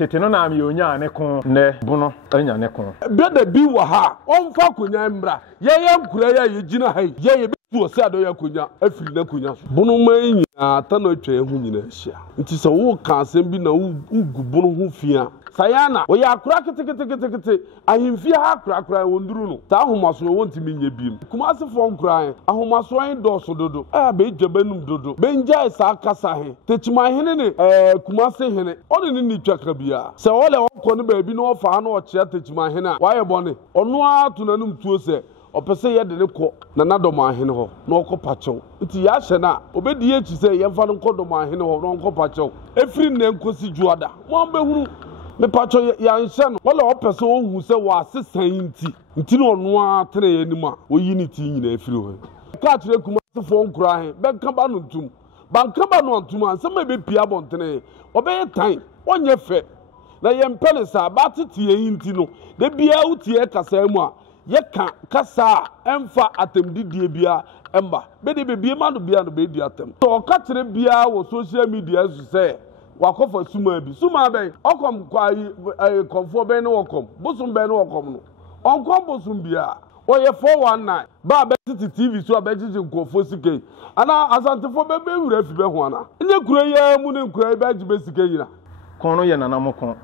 tete no na me onya ne ko ne Bono anya ne ko brother bi wa ha onfa konya mbra ye nkura ya yegina ha ye tu ose ado ya konya afiri na konya Bono man nyina ta no atwa ehu nyina ahia nti se wo ka asem bi na ugu Bono hu fia Sayana o ya akura kete ahimfia ha akura wonduru no ta ahomaso wo ntimi nya biem kumase fo nkura ahomaso an doso dodo be dwabanum dodo benja sa kasa he techimahene ne kumase hene oni ni twaka bia se wo le wokọ ne ba bi no fa na o chia techimahene a wa ye bone ono atunanum tuo se opese ye de ne kọ na dormaahene ho na okopachew nti ya hye na obedi echi se ye mfa no kọ dormaahene ho na okopachew efiri ne nkosi juada mo behuru me pacho ya nhyɛ no wala opese ohu se wa asesan nti no no atene ye nima oyi ni ti nyina afiri ho ka kire kumase fo nkura he benka ba no ntum banka ba no ntum ansem be pia bontene obeye tan onye fe na ye mpele sa ba tete ye nti no de bia utie kasa mu a ye ka kasa emfa atemdidie bia emba be de bebie ma no bia no be di atem to ka kire bia wo social media su se wakofa suma bi suma ben okom kwa Komfo ben no okom bosum ben no okom no onkom bosum bia oye 419 ba be TV so abegiji nkofo sike ana asantefo be wura fi be ho ana nye kura ya mu ne kura be ajibe sike yina kono ye nanamoko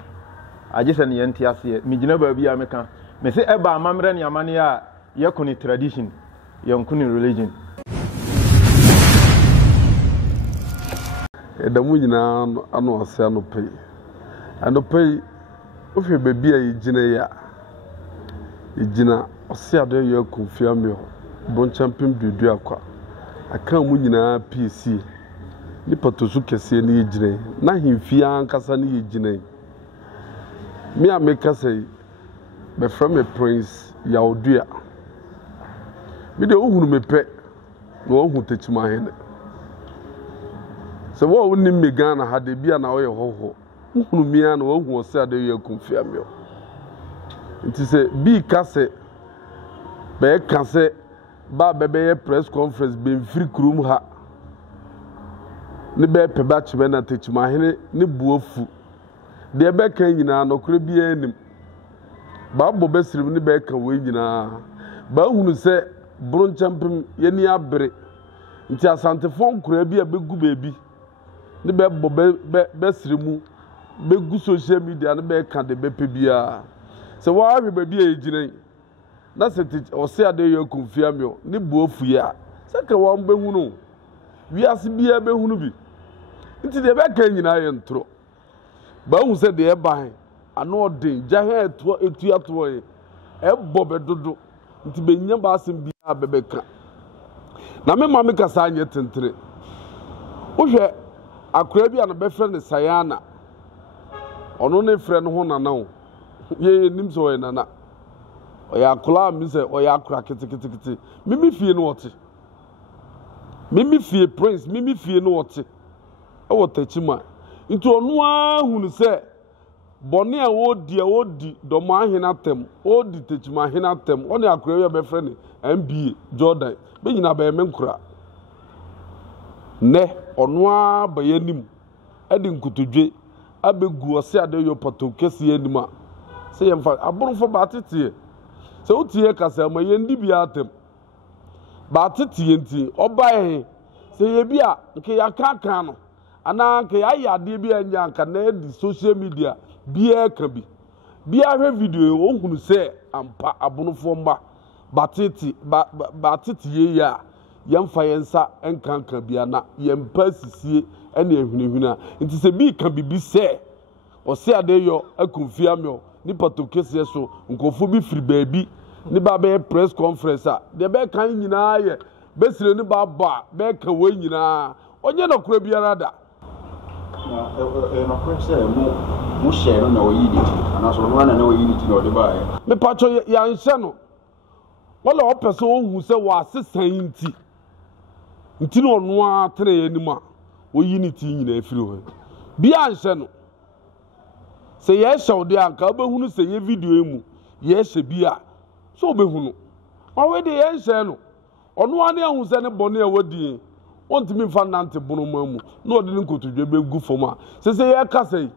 agise ne yenti ase mi gina ba bia meka me se eba amamre ne amane a ye kuni tradition ye kuni religion edamu nyina ano ase ano pay ofe bebi a yigina ya yigina ose ade ya konfia me bon champion dudu akwa aka mu nyina PC ni patosu kese ni yigina na himfia nkasa ni yigina me a make say be from a prince ya odua me de ohunu me pe no ohun techimahene se wo woni megana ha de bia na oye hoho hunu mia na wo hu ose ade ye konfia me nti se bi kase be kase ba bebe press conference be mfiri kurum ha ne be peba chebe na techimahene ne buofu de be kan nyina no kure bia anim ba bo besirim ne be kan we nyina ba hunu se bronchampem ye ni abere nti asantefo nkura bia be gu bebi ne be bo be sirimu be gu social media ne be kan de be pebia se wa hwe be bia eginan na se ose ade ye konfia me ne buofu ya se ka wa mbe hunu wi ase bia be hunu bi nti de be kan nyina ye ntro ba hu se de e ba he ano odin jahe etu ato ye e bo be dodo nti be nya ba asem bia be ka na me ma me kasa anye tentere wo hwe akura bi an be fre ne Sayana ono ne fre no ho nanawo ye nim so ye nana oya kula mi se oya akura kete mimi fie no wote mimi fie prince mimi fie no wote e wo tachima nti onu ahunu se bone a wodi dormaahene atem odi techimahene atem oni akura bi be fre ne MBA Jordan be nyina ba menkura ne onu abayanim edi nkutudwe abegu ose ade yo pato kesi anima se yemfa aborofo ba tete se otie kasa ma yendi bia atem ba tete enti obae se ye bia nke ya kaka no ana nke ya yade bia nya nka na di social media bia ka bia hwe video ohunu se ampa aborofo mba ba tete ye ya yemfa yensa enkanka bia na yempa sisie ene ehunehuna nti se bi ka bibi se ose ade yo akonfia me ni patokese so nkofo bi firi baabi ni ba be press conference a de be kan nyina ye besire ni ba be ka we nyina onye na kura biara da na no press mo share na oyi ni ana so no na oyi ni na ode ba ye me pacho ya nhye no wala opese ohu se wa asesan nti no no atene ye nima oyi ni ti nyina afiri ho bia nhye no se ye shawde anka obehunu se ye video emu ye hye bia so obehunu owe de ye nhye no ono ane ahu se ne bone a wodi ontimi mfa nante bono mamu no ode ne nkotodwe be gu foma se ye ka se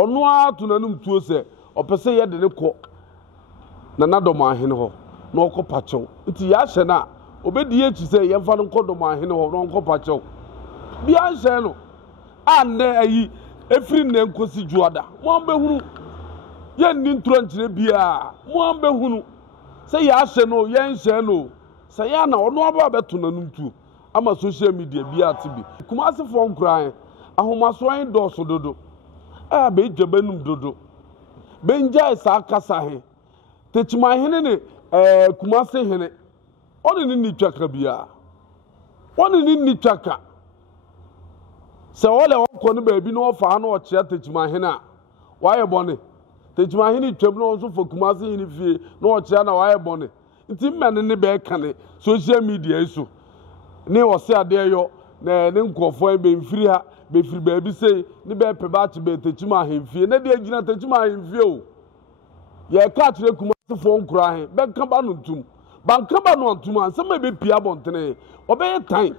ono a to nanum tuo se opese ye de ne kɔ na dormaahene ho na okɔ pachew nti ya hye na obedi echi se ye mfa no kɔ dormaahene ho na okɔ pachew bia hye no ande ayi efiri ne nkosi juada mo ambehunu ye nni ntro nkyere bia mo ambehunu se ya hye no ye nhye no Sayana ono aba beto nanum tuo ama social media bia atibi kuma asefo nkran ahomaso an doso dodo be dwabanum dodo benja isa kasa he techima hene ne kuma se hene oni ni twaka bia oni ni twaka se wole wonko ne baabi no fa na ochia techima hene a waye bone techima hene twam no so fo kuma se hene fie na ochia na waye bone nti mmene ne be kane social media iso ne wose ade yo na ne nkofo be mfiri ha be firi baabi sei ne be peba ati be techima hemfie ne de agina techima hemfie o ye ka kire kuma fo nkura he be ka ba no ntum ban ka ba no ntum an se me be pia bontene obeye tan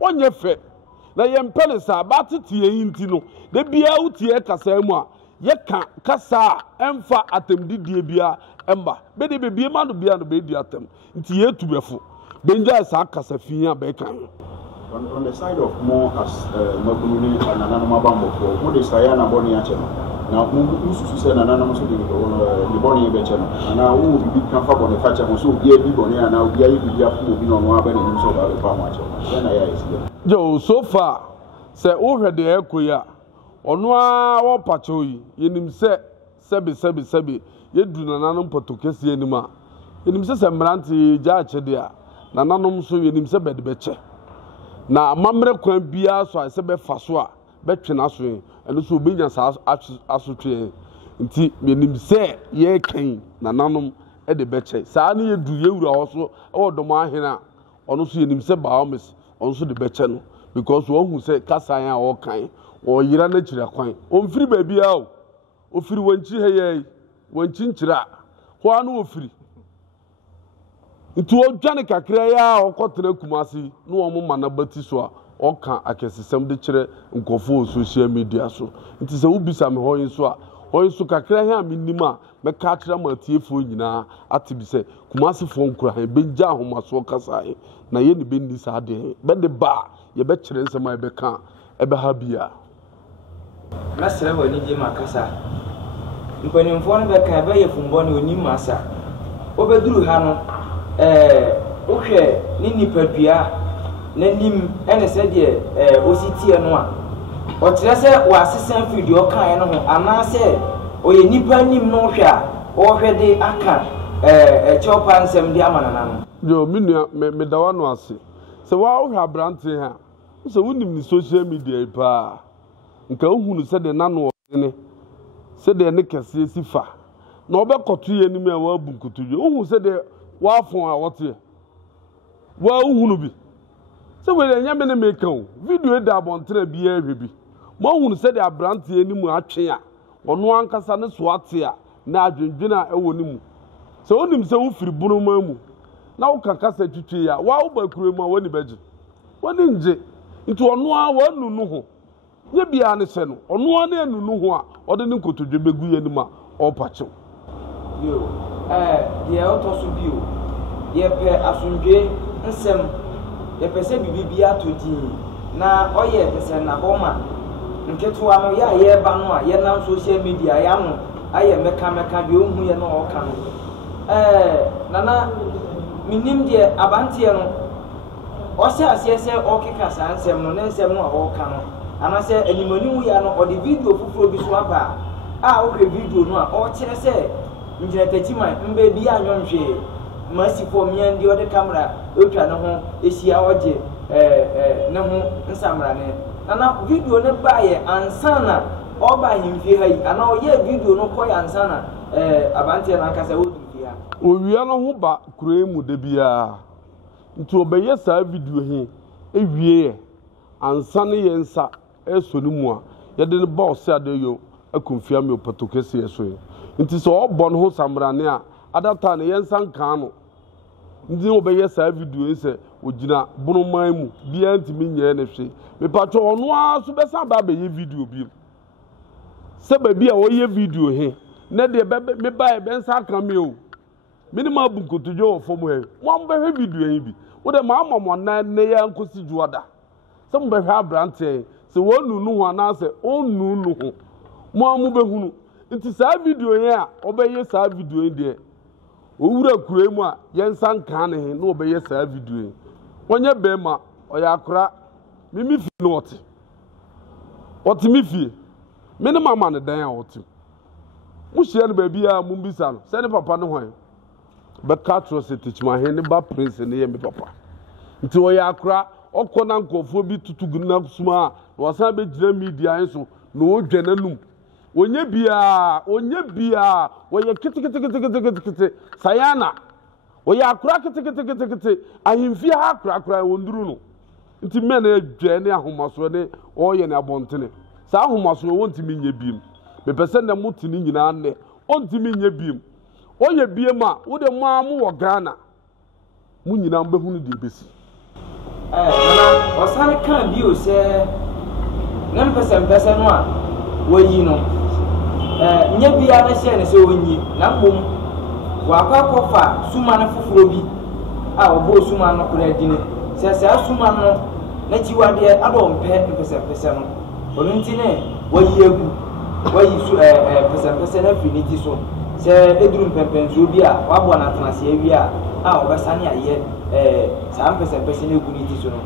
onye fe na ye mpele sa ba tete ye nti no de bia utie kasa mu a ye ka kasa emfa atemdidie bia emba be de bebie ma no bia no be di atem nti ye tubefo benja sa kasa fia be kan. On the side of more as Magununi and Ananamabambo, what is Sayana Boni Acheno? Now, who said Ananam so the Boni Becheno, and now who will be comfortable on the Facha, so be a Biboni, and now we are be on Waben and so about the Pamacho. Then I is here. Joe, so far, say over the Equia, Onwa or Pachoi, in him said, Sebi, ye do Nanam Potokesi anima. In him says, Amranti Judge there, Nanam so in him said, Beche. Na mamre kwan bia so ase be faso a betwena so eno so obinya sa asotwe nti menim se ye kan na nanom e de beche sa na ye du ye wura ho so e dormaahene a ono so yenim se baomis ono so de beche no because wo hu se kasan a wo kan wo yira na kira kwan o mfiri ba bia o ofiri wanchi heye wanchi nkira ho anu ofiri nti odwane kakra ya okotena kumasi no wo mama na bati so a oka akesesem de kire nkofo social media so nti se ubisa me hoyin so kakra he aminima me ka kira matiefo nyina atibi se kumasi fo nkura he benja ahomaso kasa he na ye ne benni sa de be de ba ye be kire nsema ye be ka e be ha bia masere woni je makasa mpanimfo no be ka be ye fumbo ne oni masa obeduru ha no ohwe ni nipadua nanim ene se de ositie no a o kire se wa asesen video kan no ho ana se oye nipa nim no hwe a o hwe de aka chopa nsem de amanana no yo minua me dawa no ase se wa ohwe abrante ha se wonim ni social media pa nka ohunu se de nano ne se de ne kese sifa na obekoto ye nim a wa bunkutu ye ohunu se de wa fon a wote wa uhunu bi se we nya me ne mekan video da abontra bi ahwebi mo hunu se de abrante animu atwe a ono ankasa ne so ate a na adwendwena e woni mu se onim se wo firi bunuma mu na wo kakasa twitwe ya wa wo bakuru mu woni baji woni nje nti ono a wa nunu ho nye bia ne se no ono a na nunu ho a ode ne nkotodwe begu ye nim a opachew yo ye otoso bio ye pe asundwe nsem ye pe se bibibia todi na oye pese na homa nketo ano ya ye ba no a ye na social media ya no aye meka bi ohun ye no oka no nana minim de abantie no o se asiese okeka sansem no na nsem no a oka no ana se animoni wu ya no o de video fufuro bi so aba a o hwe video no a o kire se njira tachima mbe bi anyonhwe masi for me and the other camera otwa ne ho esia oje ne ho nsamra ne ana video ne baye ansana oba himfie hayi ana oye video no koy ansana abante na kasa wodu bia owia no ho ba kuro mu de bia nti obeye sa video hi ewie ansane ye nsa esoni mu a ye de ne boss ade yo akumfia me opatokese yeso nti so obon ho samrane a adata ne ye nsa nkan no ndi obeye sa video ese ogina bunuman mu bia ntimi nye ne hwe me patcho ono aso be sa ba be ye video bi se baby a woye video he na de me buy ben sa kan me o minimum buku to jo fo mo he mo be video he bi wo de ma amamo na ne ya nkosi juoda se mo be hwe abrante se wonu nu ho na se onu nu ho mo amu be hunu nti sa video he a obeye sa video he de owura kure mu a yensa nkan ne he na obeye sa video he wonye be ma oya akra mimi fi no oti mi fie me ne mama ne dan a oti mu hie no ba bia mu bisa no se ne papa ne hwan be ka tro se tichima he ne ba prince ne ye me papa nti oya akra okona nkofo bi tutugu na suma na wasan be gira media he so na odwe nanum onye bia oye kiti sayana oye akra kiti ahimfi ha akra wonduru no nti me na adwe ne ahomaso ne oye ne abontene sa ahomaso wonti minye biem me pese na mutini nyina ne onti minye biem oye biem a wo de mo amu wo Ghana mu nyina mbehunu de besi nana osane kan bi o se nem pese no a woyi no nya bia na hye ne se wonyi na mbom wa akwakofa suma na foforo bi a obo suma no kura dine se suma no na chiwade adompe pese no ono ntine woyi egu woyi su pese na finiti so se eduru pempenzo bi a wabo na transe awi a obesane aye sa pese na egu niti so no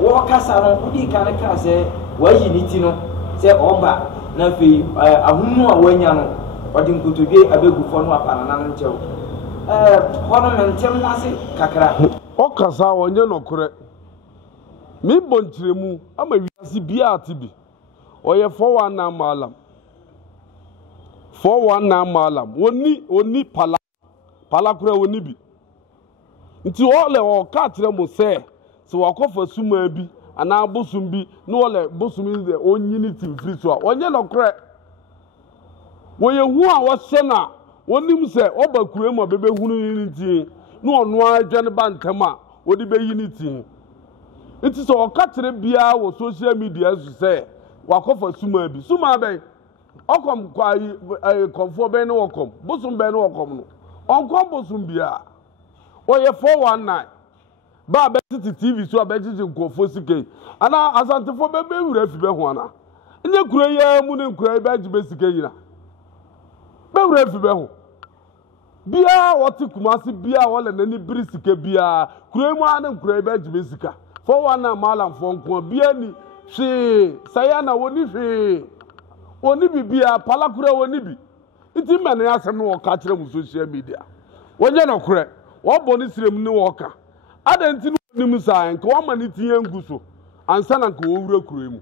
wo kasa no udi kan ka se woyi niti no se oba na fi ahunu a wanya no odi nkutudwe abegu fo no apana na nchew hono mentem wase kakra o kasa wonye nokore mi bonchiremu ama wiase bia atibi oye 419 malam oni pala kura woni bi nti ole o ka kire mo se wakofa suma bi ana bosum bi no ole bosum de onyini timfiri so a onye nokore woye hu a wo se na wonim se oba kure mo bebe hunu ni tie no ono adwane ba ntam a wodi be yi ni tie nti so o ka kire bia wo social media so se wakofa suma bi suma ben okom kwa Komfo ben no okom bosum ben no okom no onkom bosum bia oye 419 ba be TV so abegiji nkofo sike ana asantefo bebe wura fi be ho ana nye kuro ya mu ne nkuro be ajibe sike yina be wura fi be ho bia woti kumasi bia wole nani biri sike bia kuro mu ana nkuro be ajibe sika 419 malam fo nko bia ni hwe sayana woni hwe oni bibia pala kuro woni bi nti mene asem no ka kire mu social media wonye no kure wo boni sirem ni wo ka adanti no nim sai nka wa mani tie nguso ansa na nka wo wura kuro mu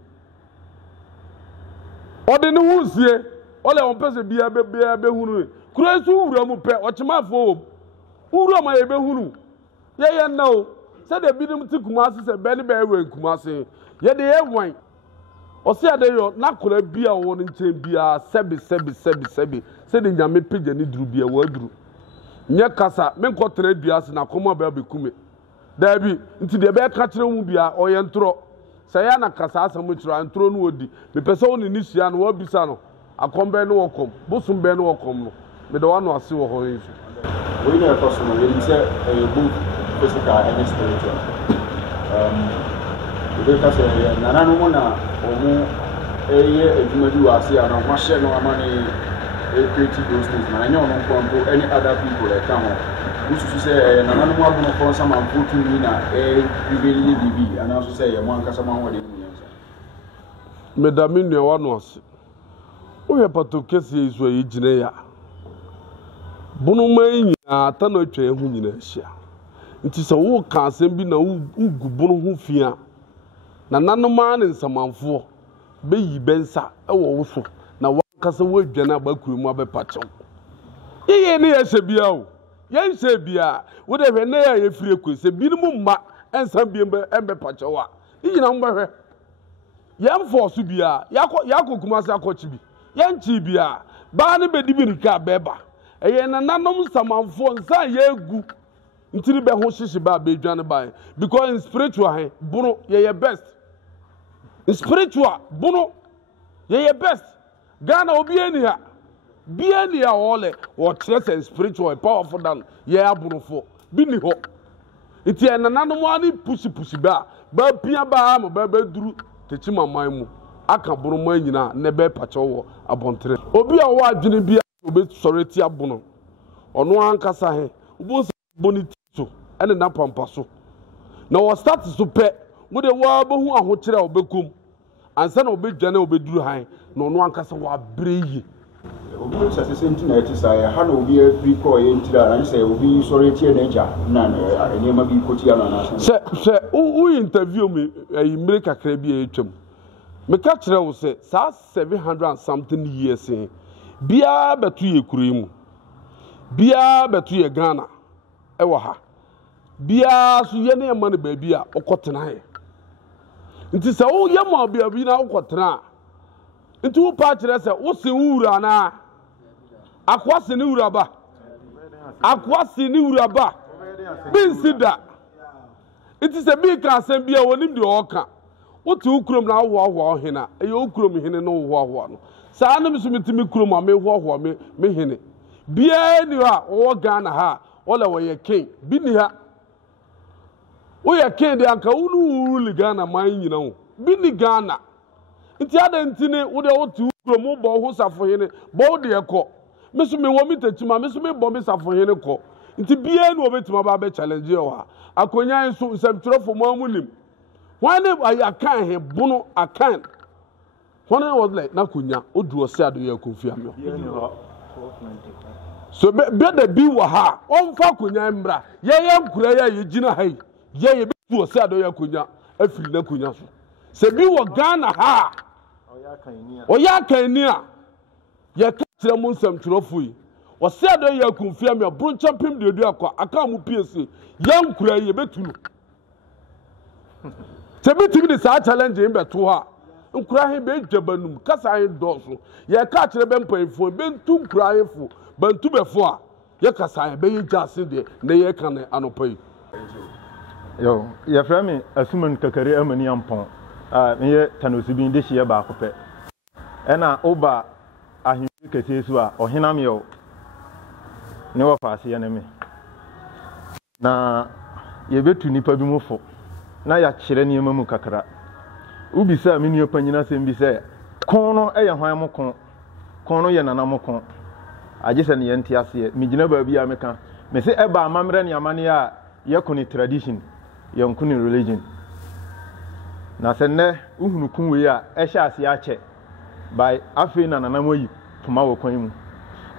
ode ne husie ole on pese bia be hunu kuro su wura mu pe o chimafo wura ma ye be hunu ye na o se de bidim ti kumase se be ne be we kumase ye de ye wan o se ade yo na kura bia wo ne nchen bia sebi se de nyame pege ni duru bia wo aduru nye kasa me nkotere bia se na komo ba be kume dabi nti de be ka kire mu bia o ye ntro Sayana kasa asamu kire ntro no odi me pese wo ni hia no wo bisa no akombe no wokom bosum be no wokom no me de wa no ase wo ho yesu we na koso no ye say both physical and spiritual we ka say nana no mo na omo eye edumadu wase ana ma hye no amane create those things na anya ono kwampo any other people that come ususu say nana no mo abono ko sama mpotu ni na bibeli bibi ana so say ye mo ankasa ma ho de medami ne wa no ase o ye pato kesi izo yi gine ya bunu man nya ta no atwa ehu nyina hia nti se wo ka asem bi na ugu bunu ho fia na nanoma ne nsamanfo be yi bensa e wo so na wakasa wo adwana ba kuru mu abepachew ye ne ye hye bia o ye hye bia wo de hwe ne ya ye fire ko se bi mu mma ensa bi embe pachew a yina mba hwe ye mforce bia yakokuma akochi bi ye nchi bia ba ne be dibirika beba eye na nanom nsamanfo nsa ye egu ntiri be ho hyehyɛ ba be dwane ba because in spiritual he bono ye best in spiritual bono ye best Ghana obi eni ha bieni a ole wo kire spiritual powerful than ye abunofo bi ni ho iti enananom ani pusi ba pia ba mo ba duru techi maman mu aka bono nyina ne be pache wo abontere obi a wo adwene bia obi soreti abono ono ankasa he obo boniti so ene na pampa so na wo start so pe wo de wo abehu ahokire obekum ansa na obedwane obeduru han na ono ankasa wa breyi obi se senti na eti sa ya ha na obi afri ko ye ntira na se obi soreti na eja na enema bi koti ana na se u interview me imire kakra bi etwam me ka kire wo se sa 700 and something years bia betu ye kuro mu bia betu ye Ghana e wo ha bia so ye na ma ne ba bia okotena he nti se wo ye ma bia bi na okotena nti wo pa kire se wo se wura na akwase ni wura ba binsida nti se bi ka asem bia wonim de oka wotu ukrom na wo hena e yo ukrom hene no wo no saa na miso mitimi krom a me ho me hene bia ni ha wo Ghana ha wala wo ye king bi ni ha wo ye king de anka unu uli Ghana man nyina wo bi ni Ghana nti ada ntine wo de wotu ukrom bo ho safo hene bo de ekọ miso me wo mitachima miso me bo me safo hene kọ nti bia ni obetima ba be challenge yo ha akonya nso nsɛmtwerɛfo mo amunim when I can he bono akan when I was like nakunya odu ose ado ya konfia me so be the bi wa ha onfa kunya mbra ye nkura ya yegina hai ye betu ose ado ya kunya afiri na kunya so se bi wo Ghana ha oya kan ni a ye ka kire mo nsɛmtwerɛfo yi ose ado ya konfia me broncha pem de edu akwa aka mo piese ye nkura ye betu no Sebiti bi sa challenge in beto ha nkura he be dwabanum kasa he doso ye ka kire be mpanfo be ntu nkura he fo bantu befo a ye kasa he be yase de na ye kan anopai yo ye frame asuman kakari amani ampon ye tanosibin de hie ba akopɛ ɛna oba ahimfi kese so a ohenam yo ne wo faase ye na me na ye betu nipa bi mu fo na ya kyerɛ nneɛma mu kakra ubisa me nua panyina sɛm bi sɛ kon no ɛyɛ hwan mo kon no yɛ nana mo kon agye sɛ ne yɛ nte aseɛ megyina baabi a meka me sɛ ɛba amammerɛ ne amane a yɛko ne tradition yɛnko ne religion na sɛ nnɛ wohunu kun wei a ɛhyɛ aseɛ akyɛ by afei na nana mo yi poma wɔ kwan mu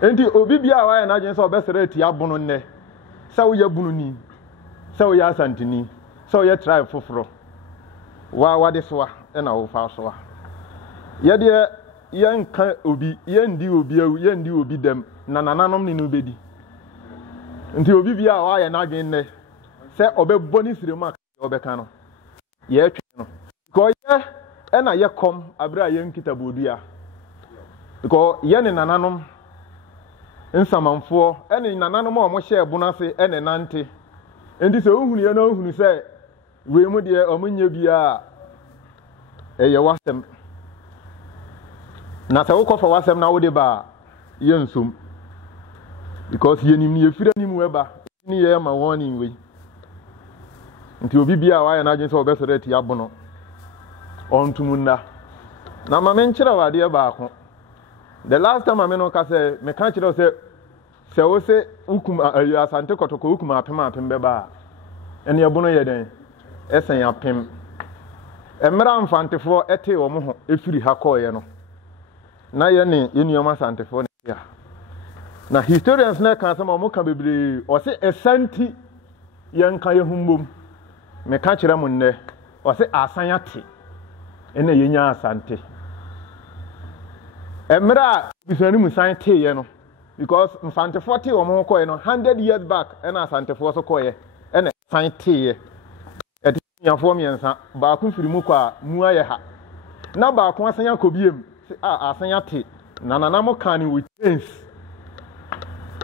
enti obi bia a wayɛ n'adwene sɛ ɔbɛsɛrɛ atia abono nnɛ sɛ woyɛ bunu ni sɛ woyɛ asanteni so ye try foforo wade soa na wo fa soa ye de yenka obi yendi obi awu yendi obi dem na nananom ni no bedi nti obi bia a wa ye na adwen ne se obebọ ni siremu aka obeka no ye twe no ko ye na ye kom abra ye nkita bodua ko ye ne nananom nsamanfo ene nananom a mo hye ebo na se ene nante enti se ohunu ye na ohunu se we mu de omunya bia eye wasem na se wo kofa wasem na wo de ba ye nsum because ye nim ye fira nim we ba ni ye ma warning we nti obi bia wa ya na agin se obesere ti abono ontumunda na ma men kira wade ba ko the last time I no ka se me kan kira se wo se ukum asante kotoko ukum apem be ba ene abono ye den esen apem emra mfantefo ete wo mo ho efiri ha koye no na ye ne yenuoma santefo ne ya na historians na kan sama mo ka bebre o se esanti ye nka ye humbom me ka kire mo nne o se asan ate ene yenya asante emra bisani mu san te ye no because mfantefo te wo mo koye no 100 years back ena asantefo so koye ene san te ye yafo miensa ba ku firi mu kwa mu aye ha na ba ku asanya kobiem asanya te na nana mo kan with chains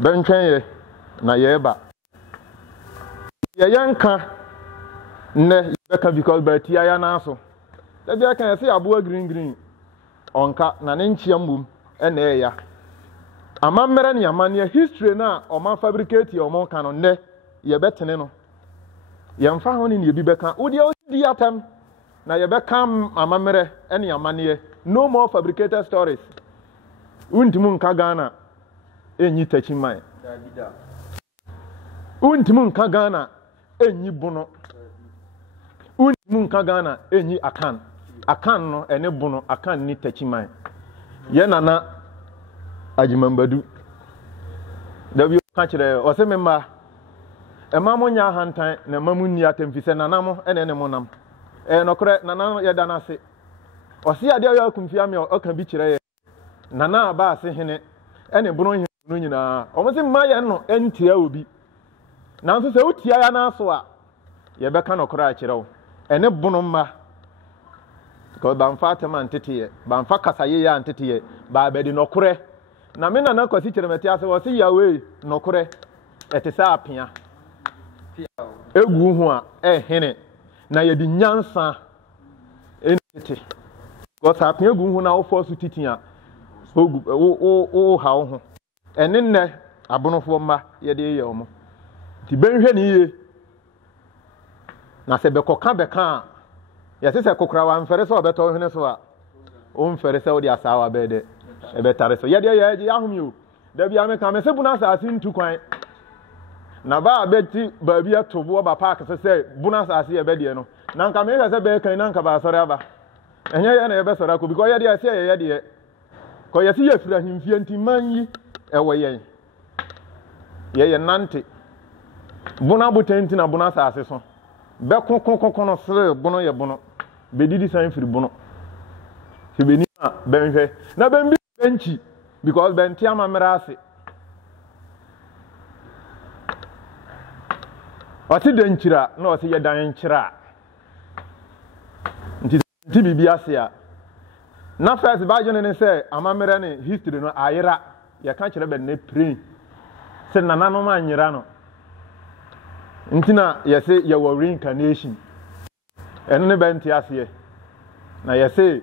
bentwen ye na ye ba ye yanka ne beka because ba tia ya na so da bia kan se aboa green onka na ne nchia mbum ene ya amamere ne amane history na o man fabricate o man kan ne ye betene no ye mfa ho ne bi beka wo dia di atam na ye beka amamere ene amane no more fabricated stories untimu nka Ghana enyi tachimai untimu nka Ghana enyi Bono untimu nka Ghana enyi akan no ene Bono akan ni tachimai ye nana ajimambadu dabi ka kire o se memma e ma mo nya hantan na ma mu ni atemfise nana mo ene mo nam nokore nana ye dana se o se ade ya kumfia me o ka bi kire ye nana ba ase hene ene Bono hene no nyina o mo se ma ye no entia obi na nso se utia ya na so a ye be ka nokore a kire wo ene Bono mma ko ba mfa atema ntete ba mfa kasaye ya ntete ba be di nokore na me nana kwasi kyeremete ase wo se yawe nokore etesa apia egu hu a hene na ye di nyansa entete ko sa apia egu hu na wo force titia o ha wo ho ene nne abonofo mma ye de ye omo ti benhwe ni ye na se be koka beka ya se kokra wa mfere so obeto hene so a o mfere se wo di asawa be de ebe tare so yede ye ahumi o da bia me ka me se buna asase ntu kwan na ba abeti ba bia tobo ba park se buna asase ebe de no na nka me se be kan na nka ba sore aba enye ye na ebe sore akọ because yede se ye yede ko ye se ye fira himfie ntimanyi ewo ye nante buna butenti na buna asase so be kokon no sere Bono ye Bono be didi san firi Bono se be ni benhwe na benbi benchi because benti amamera ase oti denchira na oti ye dan nchira nti bibi ase a na first ba jone ne se amamera ne history no ayira ye ka kire be ne pray se nanano ma anyira no ntina ye se ye wo reincarnation eno ne benti ase na ye se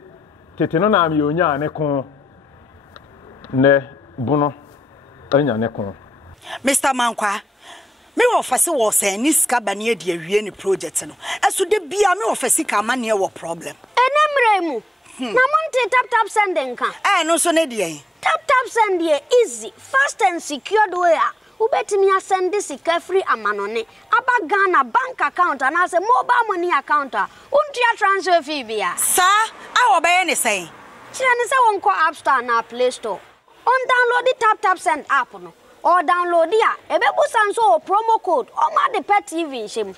tete no na am ye onya ne kon ne Bono anya ne kon Mr. Mankwa me wo fase wo se ni sika ba ne de awie ni project no eso de bia me wo fase ka ma ne wo problem enemre mu na monte tap send nka no so ne de tap send ye easy fast and secured way ubetimi asend sika free amanone aba Ghana bank account and as a mobile money account untia transfer fee bia sa awo ba ye ne say kire ne se won ko App Store na Play Store on download the tap send app no or download ya ebebu sanso promo code o ma de pet TV shim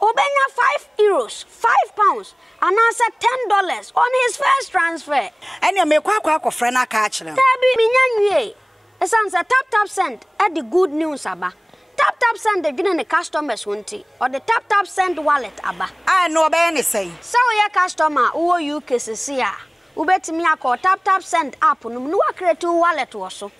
obenya €5 £5 and answer $10 on his first transfer ene me kwa akofre na ka akire tabi minyanwie esanse tap send at the good news aba tap send the gene customers wonti or the tap send wallet aba no obey ne say so your customer wo UK sesia ubetimi akọ tap send app no no create wallet wo so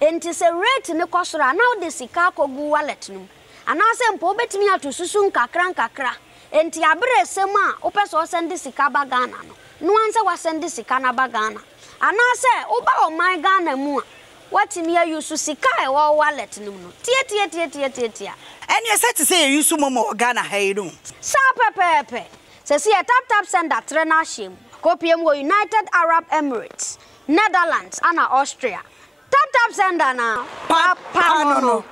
enti se rate ne kosora now the sika kogu wallet no anase mpo ubetimi atosusu nkakra enti abere sem a opeso send sika ba Ghana no anse wa send sika na ba Ghana anase uba o my Ghana mu a watimi ayusu sika e wo wallet no tie eni se ti say yusu momo Ghana hayru sa pepepe se si tap send atre na shim kopiem wo United Arab Emirates Netherlands and Austria tap send na papa no